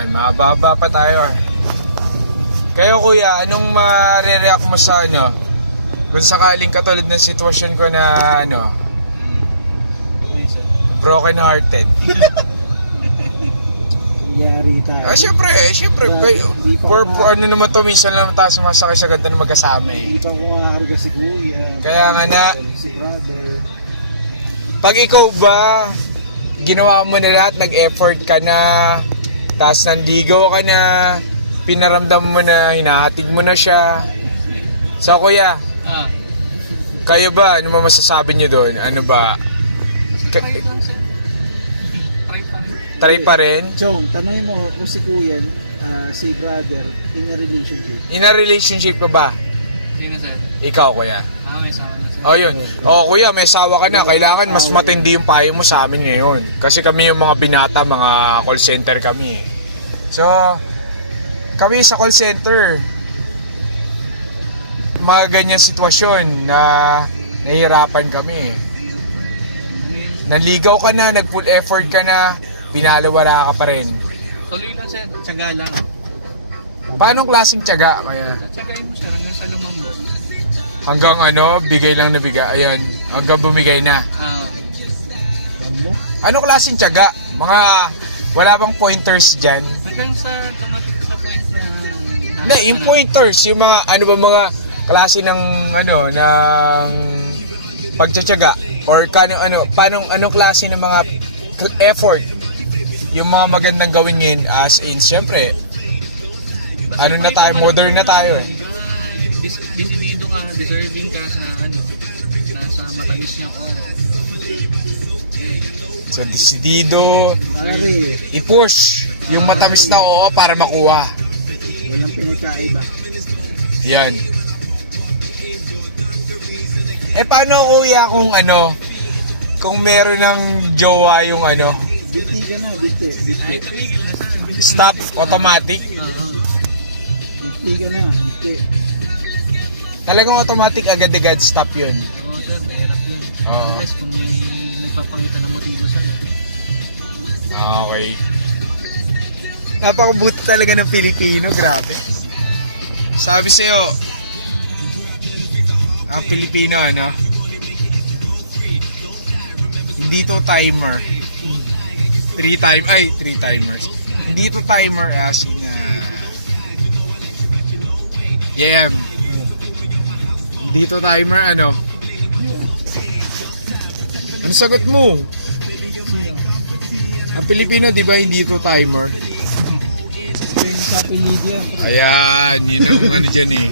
Yan, mahaba pa tayo. Kayo kuya, anong ma-react mo sa ano? Kung sakaling katulad ng sitwasyon ko na ano, broken hearted. Yari tayo. Syempre, For ano naman to, minsan lang tayo sumasakay sa ganda ng magkasama eh. Hindi pa ko makakarga si kuya. Kaya nga na, Si brother. pag ikaw ba, ginawa mo na lahat, nag-effort ka na, tapos nandigaw ka na, pinaramdam mo na, hinahatid mo na siya. So kuya, kayo ba, ano ba masasabi niyo doon? Ano ba? Try lang siya. Try pa rin. Try pa rin? Chong, tanongin mo kung si kuya, si brother, in a relationship. In a relationship ka ba? Sino sir? Ikaw kuya? May sawa na sir. Oh yun. Oh kuya, may sawa ka na. Kailangan mas matindi yung payo mo sa amin ngayon. Kasi kami yung mga binata, mga call center kami. So, kami sa call center, mga ganyan sitwasyon na nahihirapan kami. Naligaw ka na, nag-full effort ka na, pinalawala ka pa rin. Tuloy lang sir. Tiyaga lang. Paano klaseng tiyaga? Kaya, Tiyagain mo siya hanggang sa lumambot. hanggang ano, bigay lang na bigay. Ayan, hanggang bumigay na. Ano klaseng tiyaga? Mga, wala bang pointers dyan? Hanggang sa dumating sa point na... Hindi, yung pointers, yung mga, ano ba mga klase ng, ano, ng pagtsatsaga? Or anong klase ng mga effort? Yung mga magandang gawin ngayon as in, syempre, ano na tayo, modern na tayo eh. Desidido ka, deserving ka sa ano, nasa matamis niyang So, decidido, Pare, i-push yung matamis na oo para makuha. walang pinagkaiba. Yan. Paano kuya kung ano, kung meron ng jowa yung ano, Binti ka na, binti. Ay, tumigil na sir. stop, automatic? Binti ka na. Binti. Talagang automatic agad-agad stop yun. Oo sir, mahirap yun. Oo. Unless kung may nagpapakita na motibo sa'yo. Okay. Napakabuti talaga ng Pilipino, grabe. Sabi sa'yo, ang Pilipino, ano? Hindi to timer. 3 timers. Hindi to timer as in, yeah. Hindi to timer, ano? Ano sagot mo? Ang Pilipino, di ba, hindi to timer? Sa apelido yan. Ayan, yun ang ano dyan eh.